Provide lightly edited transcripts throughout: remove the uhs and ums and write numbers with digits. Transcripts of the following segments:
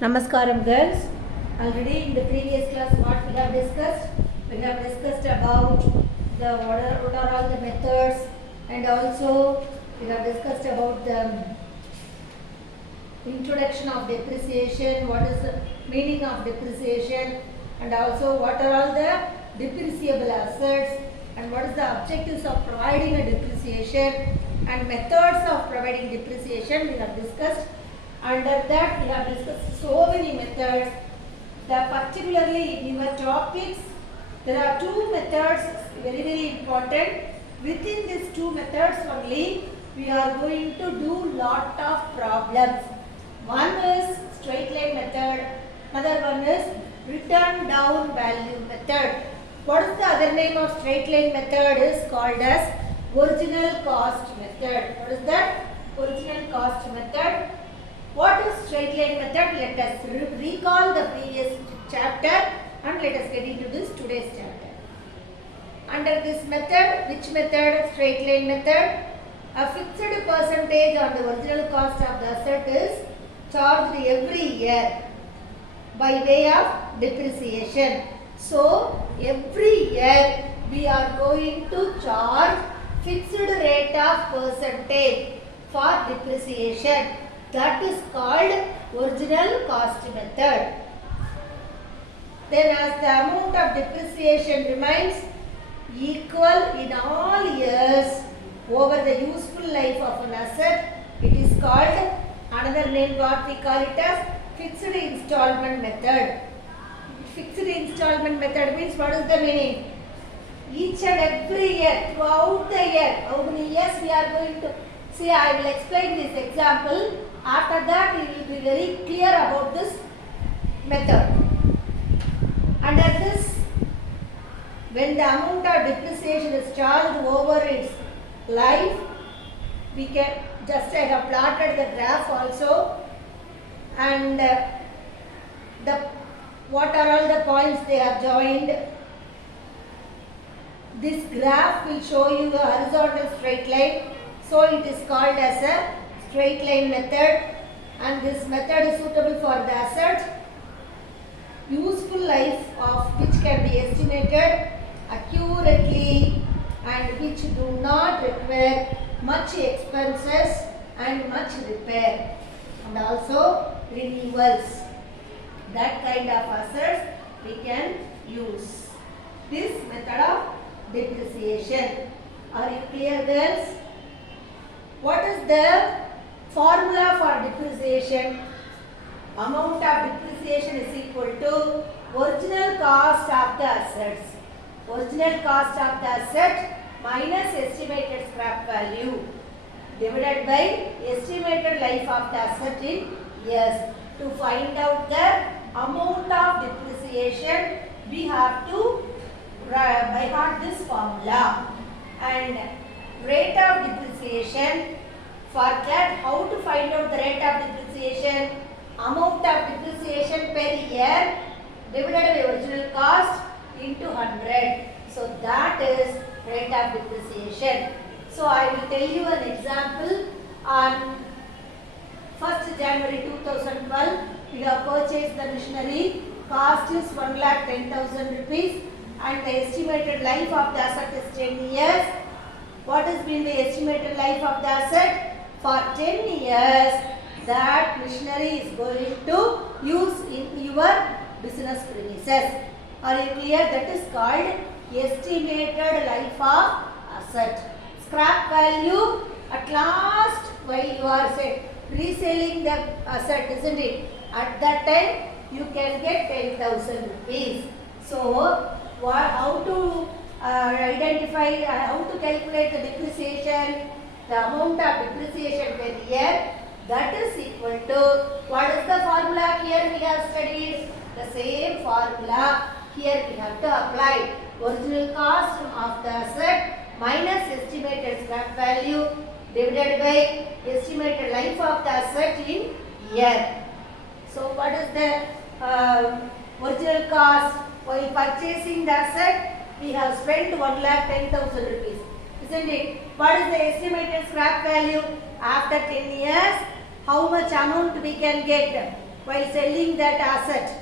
Namaskaram girls. Already in the previous class what we have discussed? We have discussed about what are all the methods, and also we have discussed about the introduction of depreciation, what is the meaning of depreciation, and also what are all the depreciable assets, and what is the objectives of providing a depreciation, and methods of providing depreciation we have discussed. Under that we have discussed so many methods. Particularly in your topics, there are two methods very important. Within these two methods only, we are going to do lot of problems. One is straight line method, another one is written down value method. What is the other name of straight line method? Is called as original cost method. What is that? Original cost method. What is straight line method? Let us recall the previous chapter and let us get into this today's chapter. Under this method, which method? Straight line method. A fixed percentage on the original cost of the asset is charged every year by way of depreciation. So, every year we are going to charge fixed rate of percentage for depreciation. That is called original cost method. Then as the amount of depreciation remains equal in all years over the useful life of an asset, it is called, another name what we call it as fixed installment method. Fixed installment method means what is the meaning? Each and every year, throughout the year, how many years we are going to see. I will explain this example. After that, we will be very clear about this method. Under this, when the amount of depreciation is charged over its life, we can just I have plotted the graph also, and what are all the points they are joined. This graph will show you a horizontal straight line, so it is called as a straight line method, and this method is suitable for the asset useful life of which can be estimated accurately and which do not require much expenses and much repair, and also renewals. That kind of assets we can use this method of depreciation. Are you clear, girls? What is the formula for depreciation? Amount of depreciation is equal to original cost of the assets. Original cost of the asset minus estimated scrap value divided by estimated life of the asset in years. To find out the amount of depreciation, we have to by heart this formula. And rate of depreciation, for that how to find out the rate of depreciation? Amount of depreciation per year divided by original cost into 100. So that is rate of depreciation. So I will tell you an example. On 1st January 2012, we have purchased the machinery. Cost is 1,10,000 rupees and the estimated life of the asset is 10 years. What has been the estimated life of the asset? For 10 years, that machinery is going to use in your business premises. Are you clear? That is called estimated life of asset. Scrap value at last while you are reselling the asset, isn't it? At that time you can get 10,000 rupees. So how to identify, how to calculate the depreciation? The amount of depreciation per year, that is equal to, what is the formula here we have studied? The same formula here we have to apply. Original cost of the asset minus estimated scrap value divided by estimated life of the asset in year. So what is the original cost? While purchasing the asset, we have spent 1,10,000 rupees, isn't it? What is the estimated scrap value? After 10 years, how much amount we can get? while selling that asset.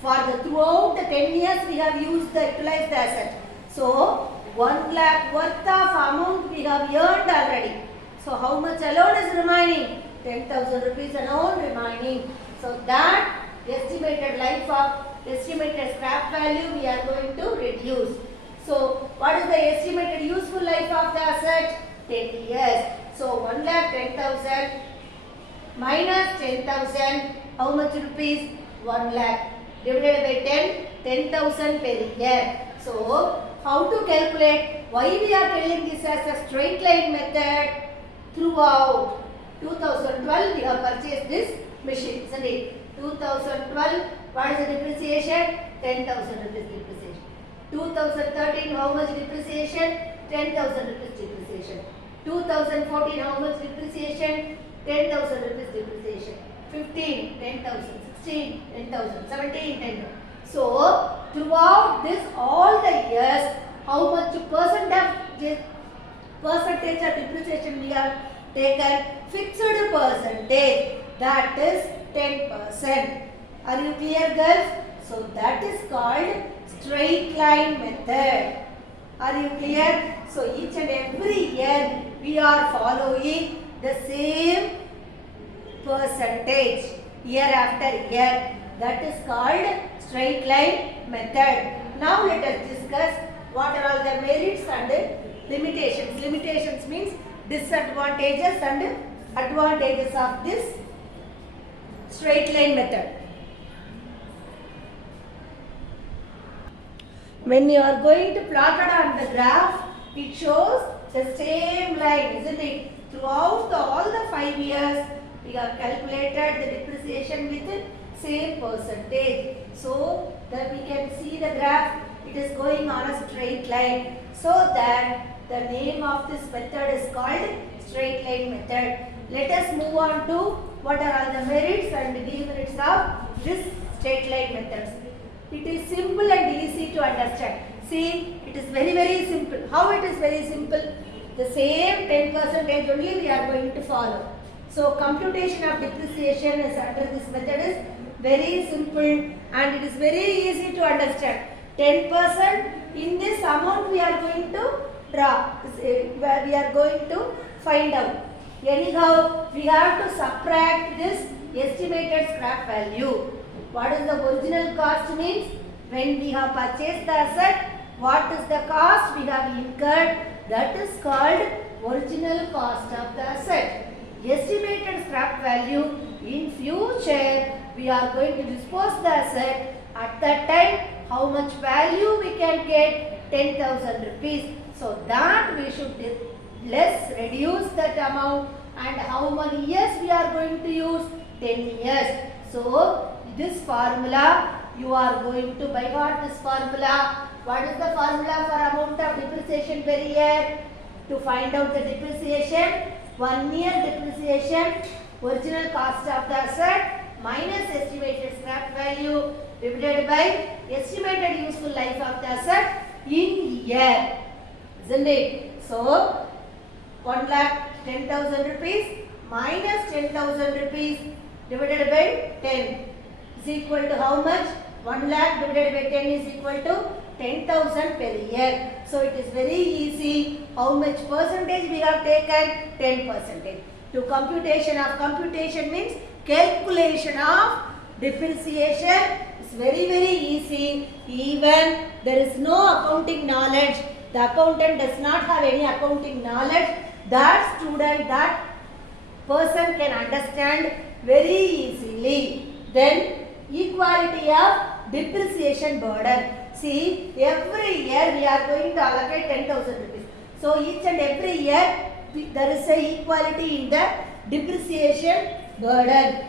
For the throughout the 10 years we have used the utilized asset. So 1 lakh worth of amount we have earned already. So how much alone is remaining? 10,000 rupees alone remaining. So that estimated life of estimated scrap value we are going to reduce. So what is the estimated useful life of the asset? 10 years. So 1 lakh 10,000 minus 10,000, how much rupees? 1 lakh divided by 10, 10,000 per year. So how to calculate? Why we are telling this as a straight line method? Throughout 2012 we have purchased this machine, isn't it? 2012, what is the depreciation? 10,000 rupees depreciation. 2013, how much depreciation? 10,000 rupees depreciation. 2014, how much depreciation? 10,000 rupees depreciation. 15, 10,000. 16, 10,000. 17, 10,000. So, throughout this all the years, how much percentage of depreciation we have taken? Fixed percentage, that is 10%. Are you clear, girls? So that is called straight line method. Are you clear? So each and every year we are following the same percentage year after year. That is called straight line method. Now let us discuss what are all the merits and limitations. Limitations means disadvantages and advantages of this straight line method. When you are going to plot it on the graph, it shows the same line, isn't it? Throughout all the 5 years, we have calculated the depreciation with the same percentage. So that we can see the graph, it is going on a straight line. So that the name of this method is called straight line method. Let us move on to what are all the merits and demerits of this straight line methods. It is simple and easy to understand. See, it is very simple. How it is very simple? The same 10% only we are going to follow. So computation of depreciation is under this method is very simple and it is very easy to understand. 10% in this amount we are going to draw. We are going to find out. Anyhow, we have to subtract this estimated scrap value. What is the original cost means? When we have purchased the asset, what is the cost we have incurred? That is called original cost of the asset. Estimated scrap value, in future we are going to dispose the asset. At that time, how much value we can get? 10,000 rupees. So that we should reduce that amount, and how many years we are going to use? 10 years. So this formula you are going to by heart this formula. What is the formula for amount of depreciation per year? To find out the depreciation, 1 year depreciation, original cost of the asset minus estimated scrap value divided by estimated useful life of the asset in year. Isn't it? So 1,10,000 rupees minus 10,000 rupees divided by 10 is equal to how much? 1 lakh divided by 10 is equal to 10,000 per year. So it is very easy. How much percentage we have taken? 10%. To computation means calculation of depreciation is very easy. Even there is no accounting knowledge. The accountant does not have any accounting knowledge. That student, that person can understand very easily. Then equality of depreciation burden. See, every year we are going to allocate 10,000 rupees. So each and every year there is a equality in the depreciation burden.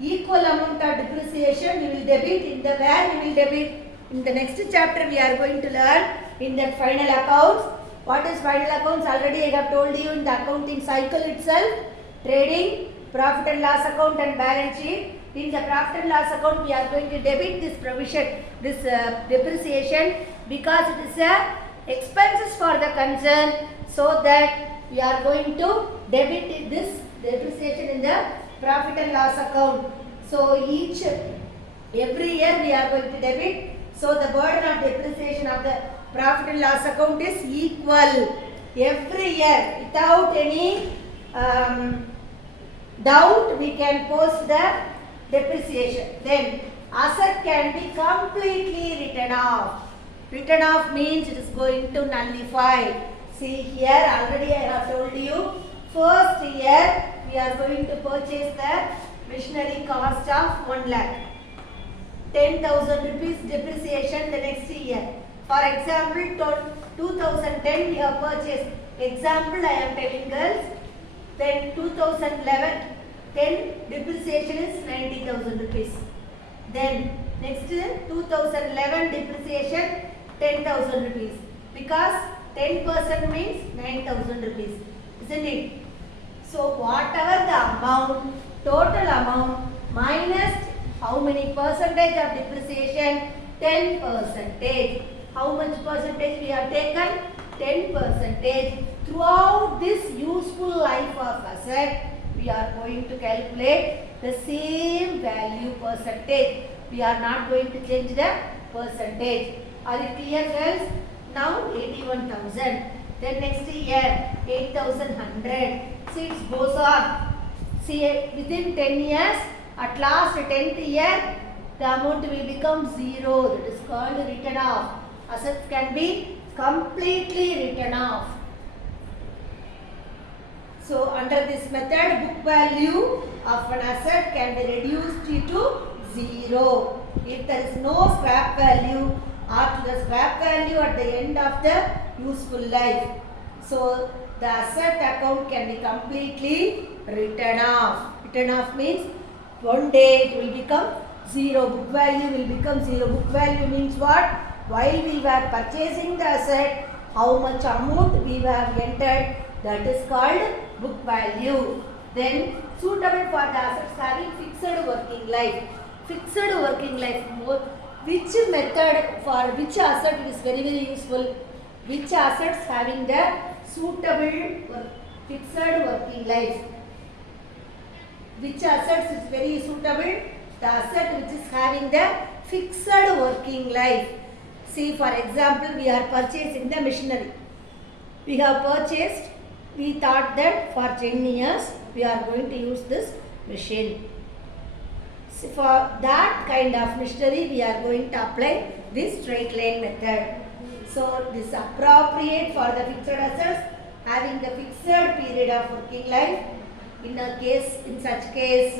Equal amount of depreciation we will debit in the where we will debit. In the next chapter we are going to learn in the final accounts. What is final accounts? Already I have told you in the accounting cycle itself. Trading, profit and loss account and balance sheet. In the profit and loss account we are going to debit this provision, this depreciation, because it is expenses for the concern. So that we are going to debit this depreciation in the profit and loss account. So every year we are going to debit. So the burden of depreciation of the profit and loss account is equal every year without any doubt. We can post the depreciation. Then asset can be completely written off. Written off means it is going to nullify. See here, already I have told you, first year we are going to purchase the machinery cost of 1 lakh. 10,000 rupees depreciation the next year. For example, 2010 we have purchased. Example I am telling girls. Then 2011, 10 depreciation is 90,000 rupees. Then next 2011 depreciation 10,000 rupees. Because 10% means 9,000 rupees. Isn't it? So whatever the amount, total amount minus how many percentage of depreciation? 10%. How much percentage we have taken? 10%. Throughout this useful life of asset, we are going to calculate the same value percentage. We are not going to change the percentage. Are you clear, girls? Now 81,000. Then next year 8,100. See, it goes on. See, within 10 years, at last 10th year, the amount will become 0. That is called written off. Assets can be completely written off. So under this method, book value of an asset can be reduced to 0. If there is no scrap value or to the scrap value at the end of the useful life. So the asset account can be completely written off. Written off means one day it will become 0. Book value will become 0. Book value means what? While we were purchasing the asset, how much amount we have entered, that is called book value. Then suitable for the assets having fixed working life. Fixed working life, which method for which asset is very useful? Which assets having the suitable fixed working life? Which assets is very suitable? The asset which is having the fixed working life. See, for example, we are purchasing the machinery. We have purchased, we thought that for 10 years we are going to use this machine. So for that kind of machinery, we are going to apply this straight line method. So this is appropriate for the fixed assets having the fixed period of working life. In such case,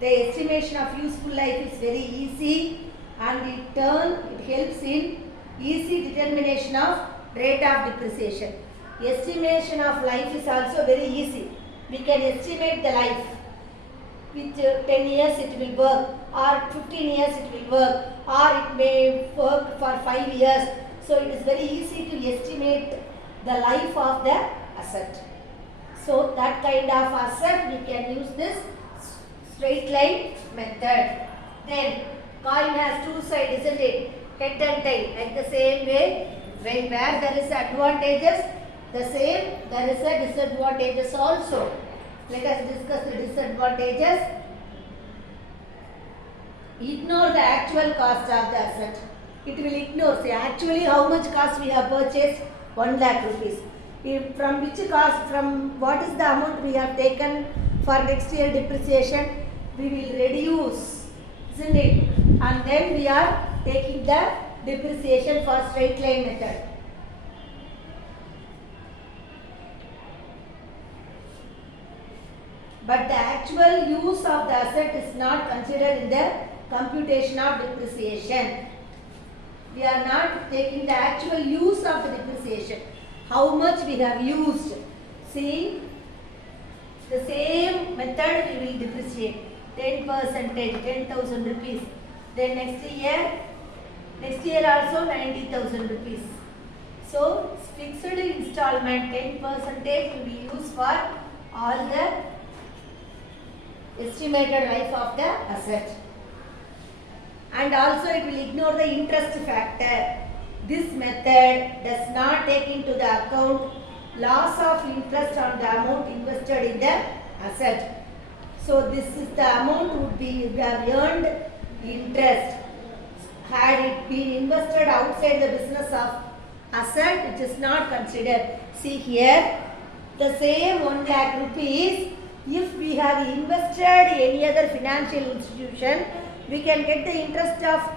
the estimation of useful life is very easy, and it helps in easy determination of rate of depreciation. Estimation of life is also very easy. We can estimate the life. With 10 years it will work, or 15 years it will work, or it may work for 5 years. So it is very easy to estimate the life of the asset. So that kind of asset we can use this straight line method. Then coin has two sides, isn't it? Head and tail. Like the same way, where there is advantages, the same there is a disadvantages also. Let us discuss the disadvantages. Ignore the actual cost of the asset. It will ignore. Say actually how much cost we have purchased? 1 lakh rupees. From which cost? From what is the amount we have taken for next year depreciation? We will reduce, isn't it? And then we are taking the depreciation for straight line method. But the actual use of the asset is not considered in the computation of depreciation. We are not taking the actual use of the depreciation. How much we have used. See, the same method we will depreciate. 10%, 10,000 rupees. Then next year also 90,000 rupees. So fixed installment 10% will be used for all the estimated life of the asset. And also it will ignore the interest factor. This method does not take into the account loss of interest on the amount invested in the asset. So this is the amount would be we have earned interest. Had it been invested outside the business of asset, it is not considered. See here, the same 1 lakh rupees, if we have invested any other financial institution, we can get the interest of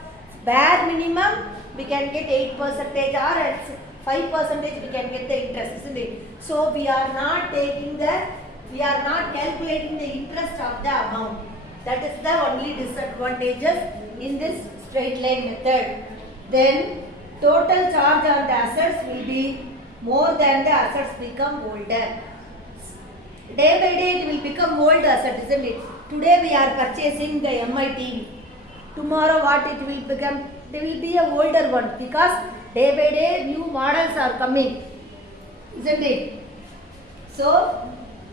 bare minimum, we can get 8% or else 5% we can get the interest, isn't it? So we are not calculating the interest of the amount. That is the only disadvantages in this straight line method. Then total charge on the assets will be more than the assets become older. Day by day it will become old asset, isn't it? Today we are purchasing the MIT. Tomorrow what it will become? They will be a older one because day by day new models are coming, isn't it? So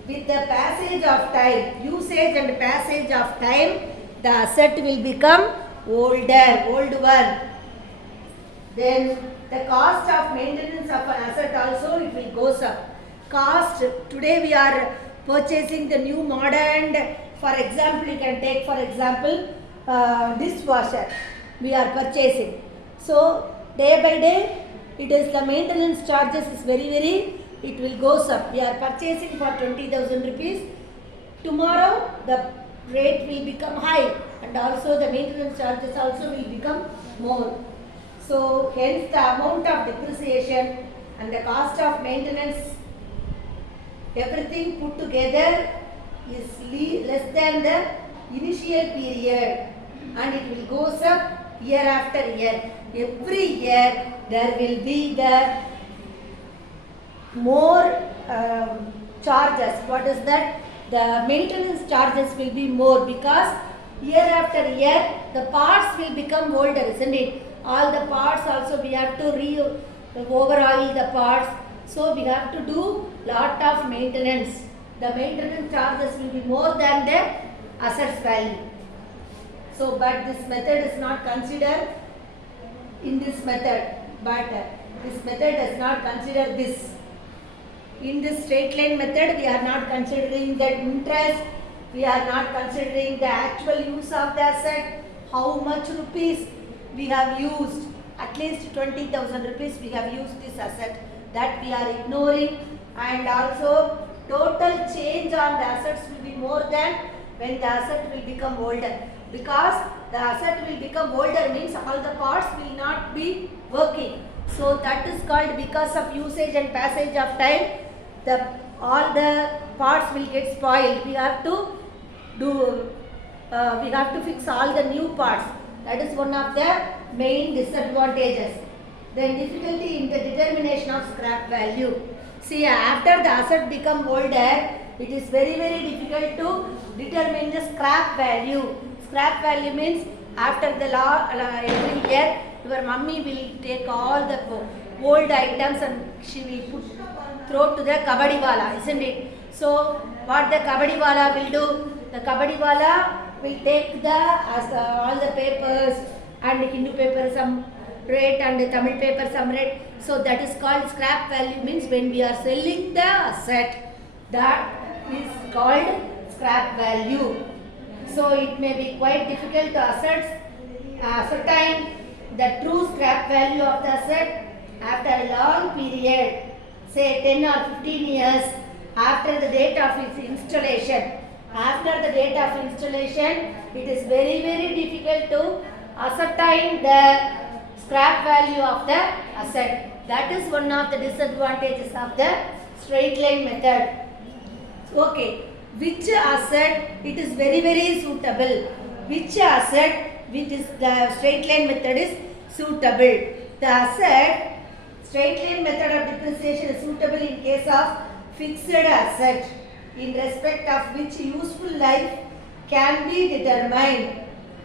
with the passage of time, usage and passage of time, the asset will become old one. Then the cost of maintenance of an asset also it will goes up. Cost, today we are purchasing the new modern, for example you can take for example dishwasher we are purchasing. So day by day it is the maintenance charges is very it will goes up. We are purchasing for 20,000 rupees. Tomorrow the rate will become high and also the maintenance charges also will become more. So hence the amount of depreciation and the cost of maintenance, everything put together is less than the initial period and it will goes up year after year. Every year there will be the more charges. What is that? The maintenance charges will be more because year after year the parts will become older, isn't it? All the parts also we have to overhaul the parts. So we have to do lot of maintenance. The maintenance charges will be more than the assets value. So but this method is not considered in this method. But this method does not consider this. In this straight line method, we are not considering the interest, we are not considering the actual use of the asset, how much rupees we have used, at least 20,000 rupees we have used this asset, that we are ignoring, and also total change on the assets will be more than when the asset will become older, because the asset will become older means all the parts will not be working. So that is called, because of usage and passage of time, all the parts will get spoiled. We have to fix all the new parts. That is one of the main disadvantages. Then difficulty in the determination of scrap value. See, after the asset become older, it is very difficult to determine the scrap value. Scrap value means after the law every year your mummy will take all the old items and she will throw to the kabadi wala, isn't it? So what the kabadi wala will do? The kabadi wala will take all the papers, and Hindu paper some rate and Tamil paper some rate. So that is called scrap value, means when we are selling the asset, that is called scrap value. So it may be quite difficult to ascertain the true scrap value of the asset after a long period, say 10 or 15 years after the date of its installation. After the date of installation, it is very difficult to ascertain the scrap value of the asset. That is one of the disadvantages of the straight line method. Okay, which asset it is very suitable? Which asset which is the straight line method is suitable? The asset straight line method of depreciation is suitable in case of fixed asset, in respect of which useful life can be determined,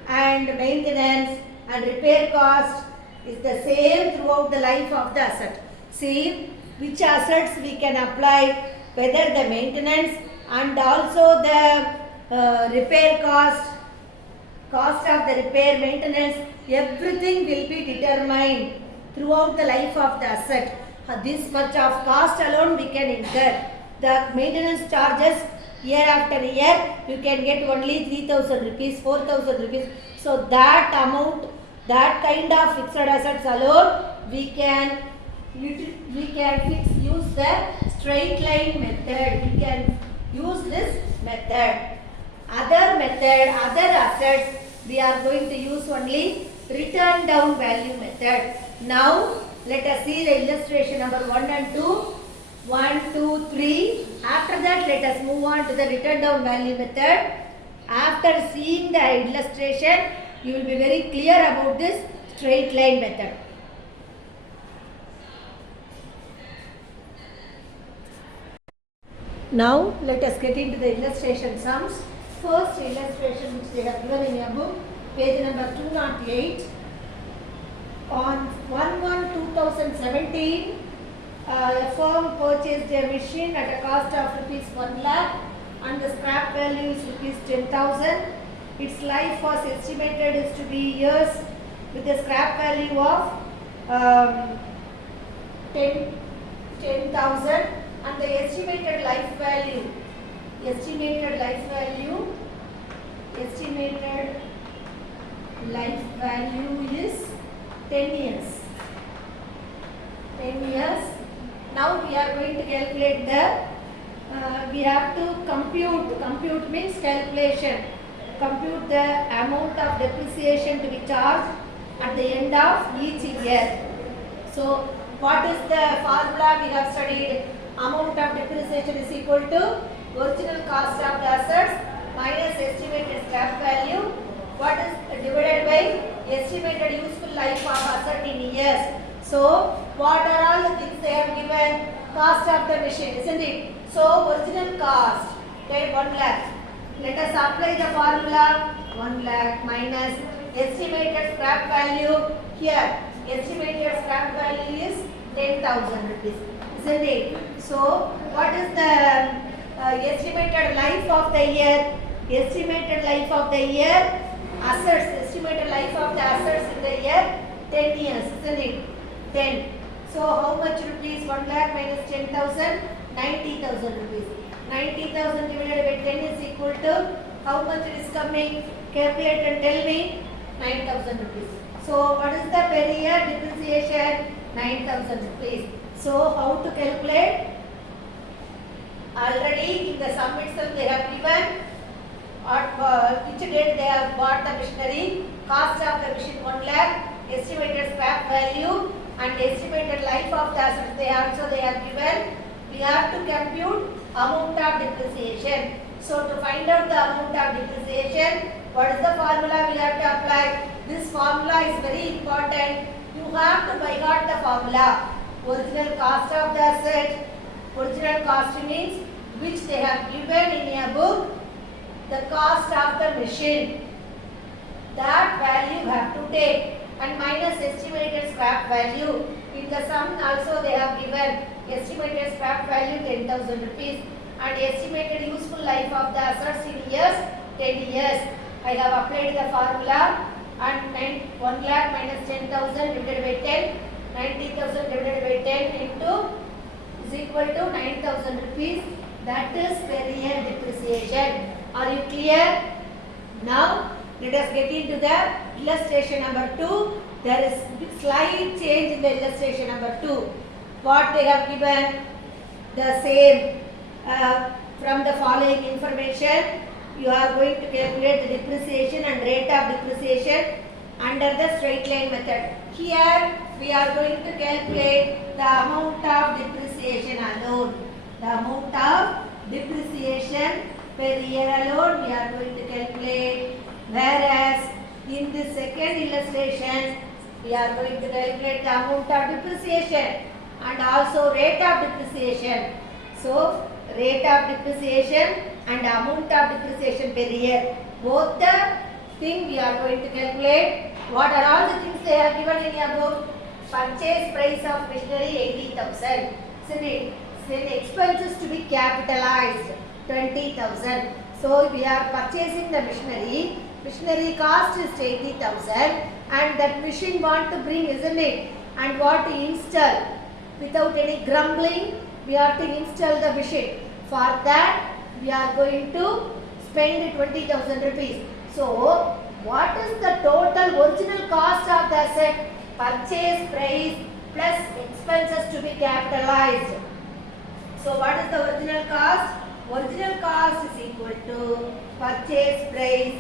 and maintenance and repair cost is the same throughout the life of the asset. See which assets we can apply, whether the maintenance and also the repair cost of the repair, maintenance, everything will be determined throughout the life of the asset. This much of cost alone we can incur. The maintenance charges year after year you can get only 3000 rupees, 4000 rupees. So that amount, that kind of fixed assets alone we can use the straight line method. We can use this method. Other method, other assets, we are going to use only return down value method. Now let us see the illustration number 1 and 2. 1, 2, 3. After that let us move on to the return down value method. After seeing the illustration, you will be very clear about this straight line method. Now let us get into the illustration sums. First illustration which they have given in your book, page number 208. On 1/1/2017, a firm purchased a machine at a cost of rupees 1 lakh and the scrap value is rupees 10,000. Its life was estimated is to be years with a scrap value of 10,000 and the estimated life value is 10 years. 10 years. Now we are going to calculate we have to compute means calculation. Compute the amount of depreciation to be charged at the end of each year. So what is the formula we have studied? Amount of depreciation is equal to original cost of the assets minus estimated scrap value. What is divided by estimated useful life of asset in years. So what are all the things they have given? Cost of the machine, isn't it? So original cost, take 1 lakh. Let us apply the formula. 1 lakh minus estimated scrap value. Here estimated scrap value is 10,000 rupees, isn't it? So what is the estimated life of the year? Estimated life of the year assets, estimated life of the assets in the year 10 years, isn't it? 10. So how much rupees? 1 lakh minus 10,000, 90,000 rupees. 90,000 divided by 10 is equal to how much it is coming? Calculate and tell me. 9,000 rupees. So what is the per year depreciation? 9,000 rupees. So how to calculate? Already in the sum itself they have given at which date they have bought the machinery, cost of the machine 1 lakh, estimated scrap value and estimated life of the assets they have given. We have to compute amount of depreciation. So to find out the amount of depreciation, what is the formula we have to apply? This formula is very important. You have to by heart the formula. Original cost of the asset. Original cost means which they have given in your book. The cost of the machine. That value you have to take and minus estimated scrap value. In the sum also they have given estimated scrap value 10,000 rupees and estimated useful life of the assets in years 10 years. I have applied the formula and 1 lakh minus 10,000 divided by 10, 90,000 divided by 10 into is equal to 9,000 rupees. That is per year depreciation. Are you clear? Now let us get into the illustration number 2. There is slight change in the illustration number 2. What they have given? The same. From the following information, you are going to calculate the depreciation and rate of depreciation under the straight line method. Here we are going to calculate the amount of depreciation alone. The amount of depreciation per year alone we are going to calculate. Whereas in the second illustration, we are going to calculate the amount of depreciation and also rate of depreciation. So rate of depreciation and amount of depreciation per year. Both the thing we are going to calculate. What are all the things they have given in your book? Purchase price of machinery 80,000. Then expenses to be capitalized 20,000. So we are purchasing the machinery. Machinery cost is 80,000 and that machine want to bring, isn't it? And want to install. Without any grumbling, we have to install the machine. For that, we are going to spend 20,000 rupees. So, what is the total original cost of the asset? Purchase price plus expenses to be capitalized. So, what is the original cost? Original cost is equal to purchase price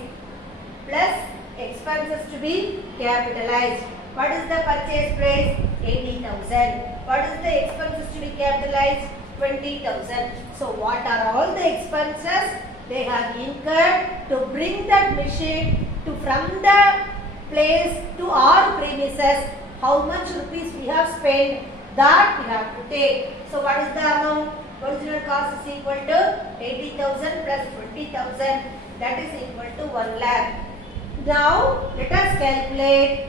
plus expenses to be capitalized. What is the purchase price? 80,000. What is the expenses to be capitalized? 20,000. So what are all the expenses they have incurred to bring that machine to from the place to our premises? How much rupees we have spent, that we have to take. So what is the amount? Original cost is equal to 80,000 plus 20,000, that is equal to 1 lakh. Now let us calculate.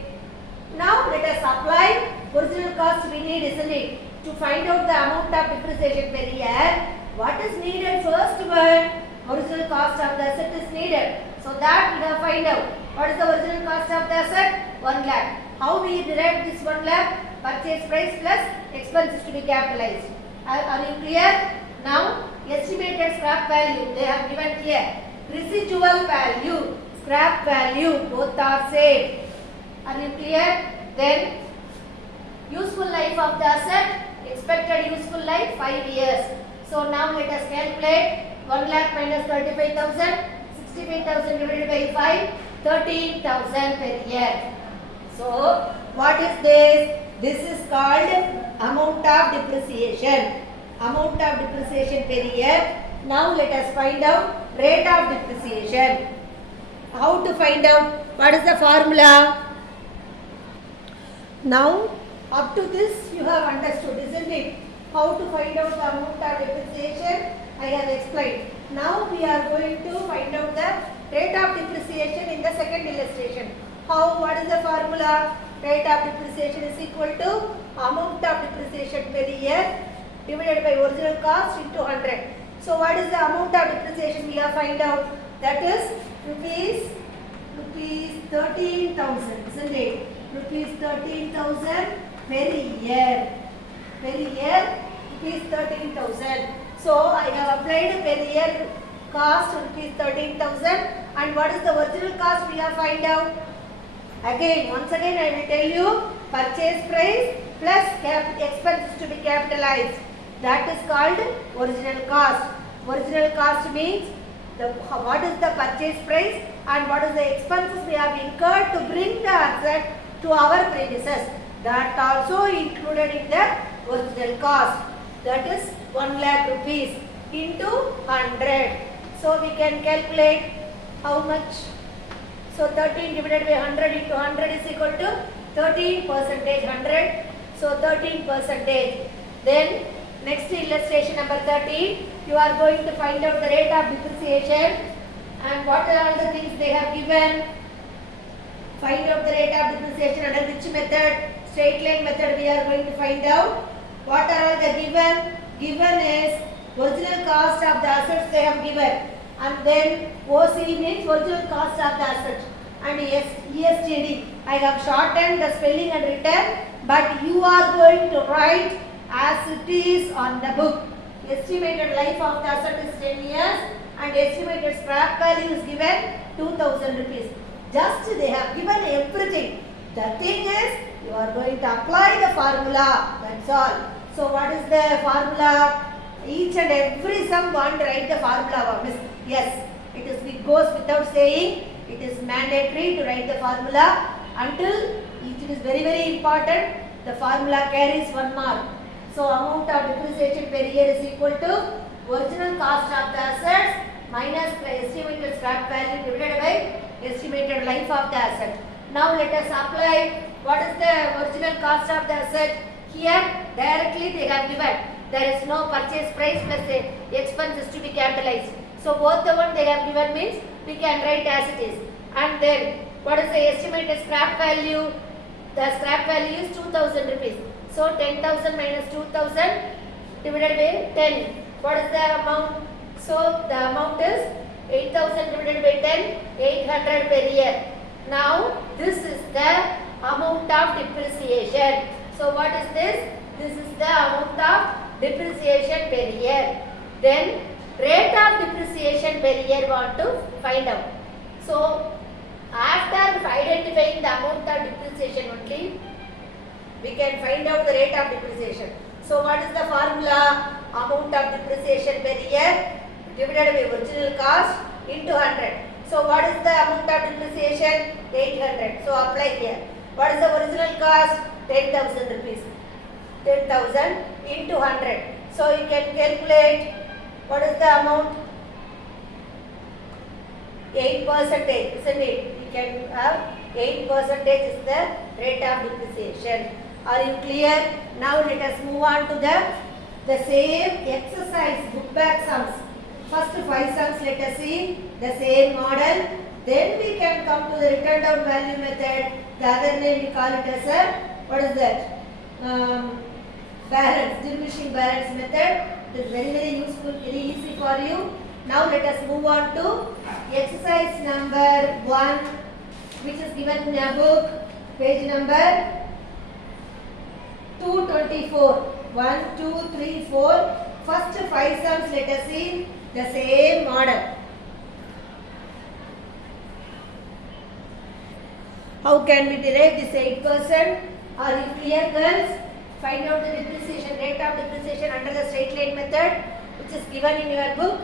Now let us apply original cost we need, isn't it? To find out the amount of depreciation per year. What is needed? First one, original cost of the asset is needed. So that we have find out. What is the original cost of the asset? 1 lakh. How we derive this 1 lakh? Purchase price plus expenses to be capitalized. Are you clear? Now estimated scrap value they have given here. Residual value, scrap value, both are same. Are you clear? Then useful life of the asset, expected useful life 5 years. So now let us calculate 1 lakh minus 35,000, 65,000 divided by 5, 13,000 per year. So what is this? This is called amount of depreciation. Amount of depreciation per year. Now let us find out rate of depreciation. How to find out? What is the formula? Now up to this you have understood, isn't it? How to find out the amount of depreciation I have explained. Now we are going to find out the rate of depreciation in the second illustration. How? What is the formula? Rate of depreciation is equal to amount of depreciation per year divided by original cost into 100. So what is the amount of depreciation we have find out? That is rupees 13,000, isn't it? Rupees 13,000 per year. Per year, rupees 13,000. So I have applied per year cost rupees 13,000, and what is the original cost we have find out? Again, once again I will tell you, purchase price plus expenses to be capitalized. That is called original cost. Original cost means what is the purchase price and what is the expenses we have incurred to bring the asset to our premises. That also included in the original cost. That is 1 lakh rupees into 100. So we can calculate how much. So 13 divided by 100 into 100 is equal to 13% 100. So 13%. Then next illustration number 13. You are going to find out the rate of depreciation and what are all the things they have given. Find out the rate of depreciation under which method? Straight line method we are going to find out. What are all the given? Given is original cost of the assets they have given. And then OC means original cost of the asset. And ESTD. I have shortened the spelling and written, but you are going to write as it is on the book. Estimated life of the asset is 10 years and estimated scrap value is given 2,000 rupees. Just they have given everything. The thing is, you are going to apply the formula. That's all. So what is the formula? Each and every sum want to write the formula. Yes, it goes without saying. It is mandatory to write the formula until it is very, very important. The formula carries 1 mark. So amount of depreciation per year is equal to original cost of the assets minus estimated scrap value divided by estimated life of the asset. Now let us apply what is the original cost of the asset. Here directly they have given. There is no purchase price plus the expenses to be capitalized. So both the one they have given means we can write as it is. And then what is the estimated scrap value? The scrap value is 2,000 rupees. So 10,000 minus 2,000 divided by 10. What is the amount? So the amount is 8,000 divided by 10, 800 per year. Now this is the amount of depreciation. So what is this? This is the amount of depreciation per year. Then Rate of depreciation per year want to find out. So after identifying the amount of depreciation only, we can find out the rate of depreciation. So what is the formula? Amount of depreciation per year divided by original cost into 100. So what is the amount of depreciation? 800. So apply here. What is the original cost? 10,000 rupees. 10,000 into 100. So you can calculate what is the amount? 8%, isn't it? You can have 8% is the rate of depreciation. Are you clear? Now let us move on to the same exercise, book back sums. First 5 sums let us see the same model. Then we can come to the written down value method. The other name we call it as a, what is that? Balance, diminishing balance method. It is very useful, very easy for you. Now let us move on to exercise number 1, which is given in your book, page number 224. 1, 2, 3, 4. First 5 sums let us see the same model. How can we derive this 8%? Are you clear, girls? Find out the depreciation, rate of depreciation under the straight line method, which is given in your book.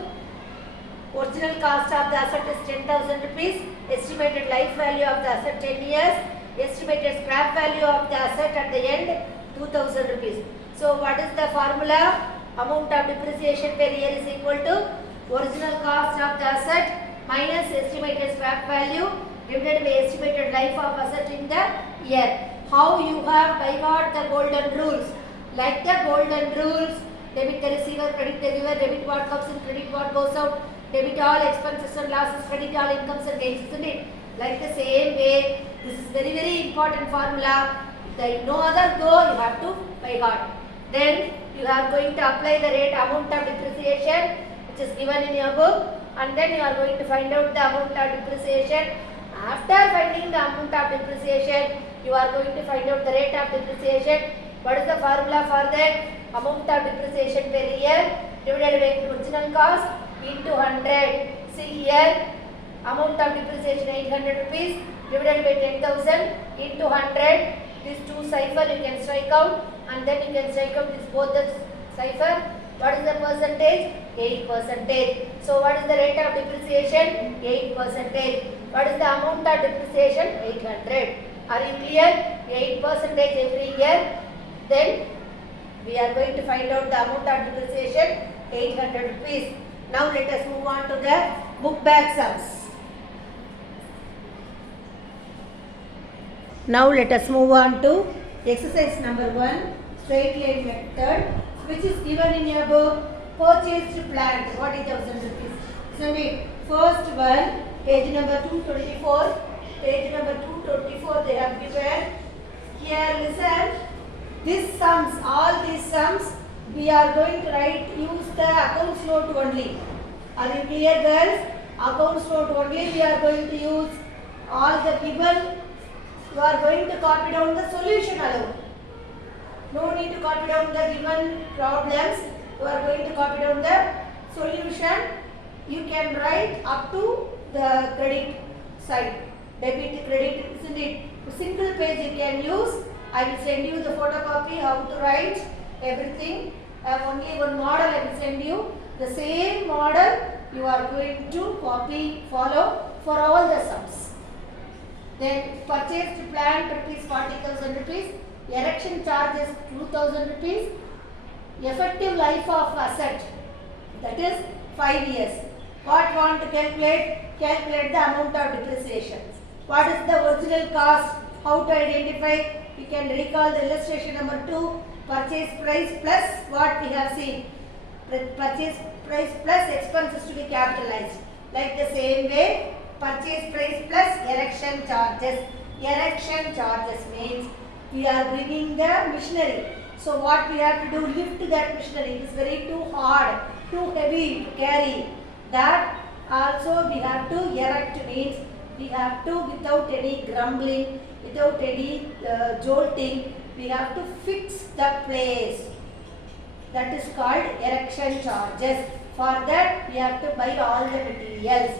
Original cost of the asset is 10,000 rupees. Estimated life value of the asset 10 years. Estimated scrap value of the asset at the end 2,000 rupees. So what is the formula? Amount of depreciation per year is equal to original cost of the asset minus estimated scrap value divided by estimated life of asset in the year. How you have by what the golden rules? Like the golden rules, debit the receiver, credit the giver, debit what comes in, credit what goes out, debit all expenses and losses, credit all incomes and gains, isn't it? Like the same way, this is very important formula. If there is no other go, you have to by heart. Then you are going to apply the rate amount of depreciation which is given in your book, and then you are going to find out the amount of depreciation. After finding the amount of depreciation, you are going to find out the rate of depreciation. What is the formula for that? Amount of depreciation per year divided by original cost into 100. See here, amount of depreciation 800 rupees divided by 10,000 into 100. These two cipher you can strike out, and then you can strike out this both the cipher. What is the percentage? 8%. So what is the rate of depreciation? 8%. What is the amount of depreciation? 800. Are you clear? 8% every year. Then we are going to find out the amount of depreciation, 800 rupees. Now let us move on to the book back sums. Now let us move on to exercise number 1, straight line method, which is given in your book, purchased plant, 40,000 rupees. So first one, page number 224. Page number 224 they have given. Here listen, these sums, all these sums we are going to write, use the accounts note only. Are you clear, girls? Accounts note only we are going to use. All the given, you are going to copy down the solution alone. No need to copy down the given problems. You are going to copy down the solution. You can write up to the credit side. Debit, credit, isn't it? A single page you can use. I will send you the photocopy how to write everything. I have only one model I will send you. The same model you are going to copy, follow for all the sums. Then purchased plant rupees 40,000 rupees. Erection charges 2,000 rupees. Effective life of asset, that is 5 years. What want to calculate? Calculate the amount of depreciation. What is the original cost? How to identify? You can recall the illustration number 2. Purchase price plus what we have seen. Purchase price plus expenses to be capitalized. Like the same way, purchase price plus erection charges. Erection charges means we are bringing the machinery. So what we have to do, lift that machinery. It is very too hard, too heavy to carry. That also we have to erect, means we have to, without any grumbling, without any jolting, we have to fix the place. That is called erection charges. For that we have to buy all the materials.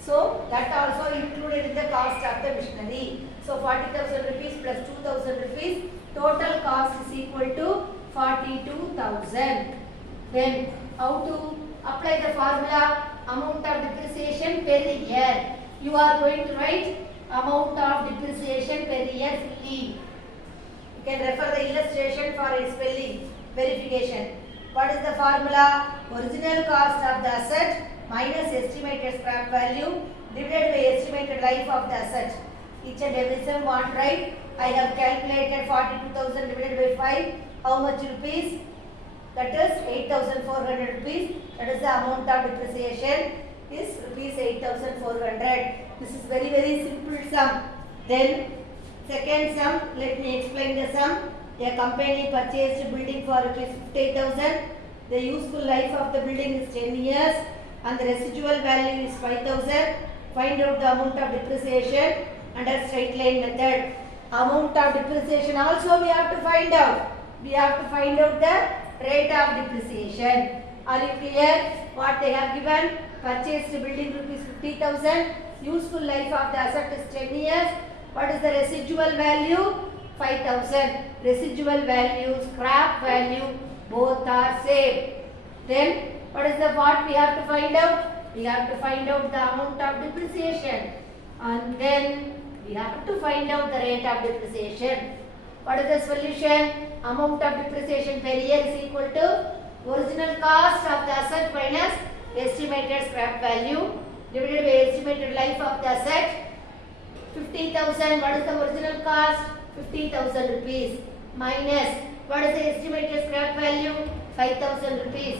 So that also included in the cost of the machinery. So 40,000 rupees plus 2,000 rupees, total cost is equal to 42,000. Then how to apply the formula? Amount of depreciation per year. You are going to write amount of depreciation per year fully. You can refer the illustration for a spelling verification. What is the formula? Original cost of the asset minus estimated scrap value divided by estimated life of the asset. Each and every sum want right. I have calculated 42,000 divided by 5. How much rupees? That is 8,400 rupees. That is the amount of depreciation is rupees 8,400. This is very simple sum. Then second sum, let me explain the sum. A company purchased building for rupees 50,000. The useful life of the building is 10 years and the residual value is 5,000. Find out the amount of depreciation under straight line method. Amount of depreciation also we have to find out. We have to find out the rate of depreciation. Are you clear? What they have given? Purchased building rupees 50,000. Useful life of the asset is 10 years. What is the residual value? 5,000. Residual value, scrap value, both are same. Then what is the what we have to find out? We have to find out the amount of depreciation. And then we have to find out the rate of depreciation. What is the solution? Amount of depreciation per year is equal to original cost of the asset minus estimated scrap value divided by estimated life of the asset. 50,000, what is the original cost? 50,000 rupees minus what is the estimated scrap value? 5,000 rupees.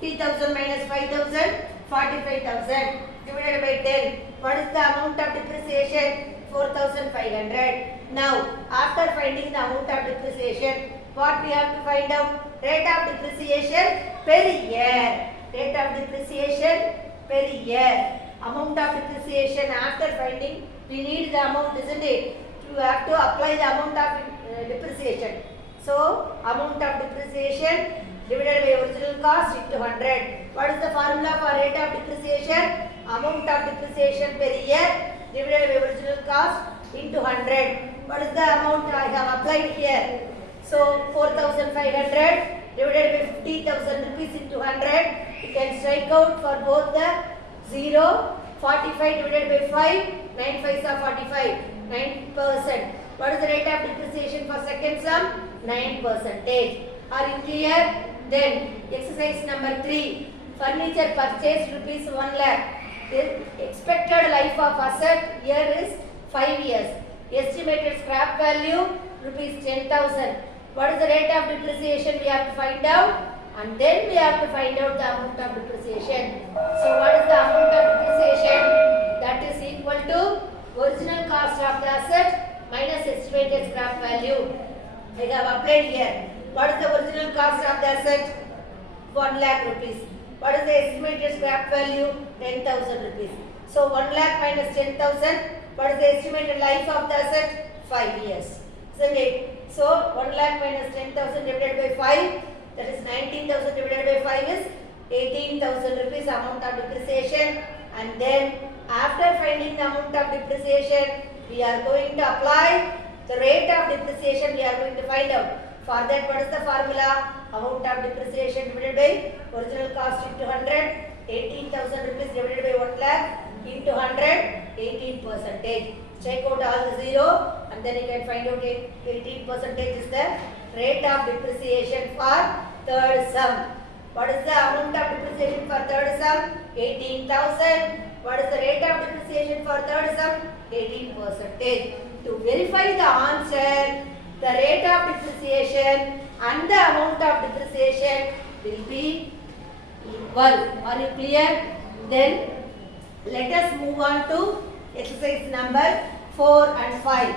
50,000 minus 5,000, 45,000 divided by 10. What is the amount of depreciation? 4,500. Now, after finding the amount of depreciation, what we have to find out? Rate of depreciation per year. Rate of depreciation per year. Amount of depreciation after finding, we need the amount, isn't it? You have to apply the amount of depreciation. So, amount of depreciation divided by original cost into 100. What is the formula for rate of depreciation? Amount of depreciation per year divided by original cost into 100. What is the amount I have applied here? So 4,500 divided by 50,000 rupees into 100. You can strike out for both the 0. 45 divided by 5. 9 5s are 45. 9%. What is the rate of depreciation for second sum? 9%. Are you clear? Then exercise number 3. Furniture purchased rupees 1 lakh. The expected life of asset here is 5 years. Estimated scrap value rupees 10,000. What is the rate of depreciation we have to find out? And then we have to find out the amount of depreciation. So what is the amount of depreciation? That is equal to original cost of the asset minus estimated scrap value. I have applied here. What is the original cost of the asset? 1 lakh rupees. What is the estimated scrap value? 10,000 rupees. So 1 lakh minus 10,000. What is the estimated life of the asset? 5 years. Isn't it? So 1 lakh minus 10,000 divided by 5. That is 19,000 divided by 5 is 18,000 rupees amount of depreciation. And then after finding the amount of depreciation, we are going to apply the rate of depreciation. We are going to find out. For that, what is the formula? Amount of depreciation divided by original cost into 100. 18,000 rupees divided by 1 lakh into 100. 18%. Check out all the 0 and then you can find out 18% is the rate of depreciation for third sum. What is the amount of depreciation for third sum? 18,000. What is the rate of depreciation for third sum? 18%. To verify the answer, the rate of depreciation and the amount of depreciation will be equal. Are you clear? Then let us move on to exercise number 4 and 5.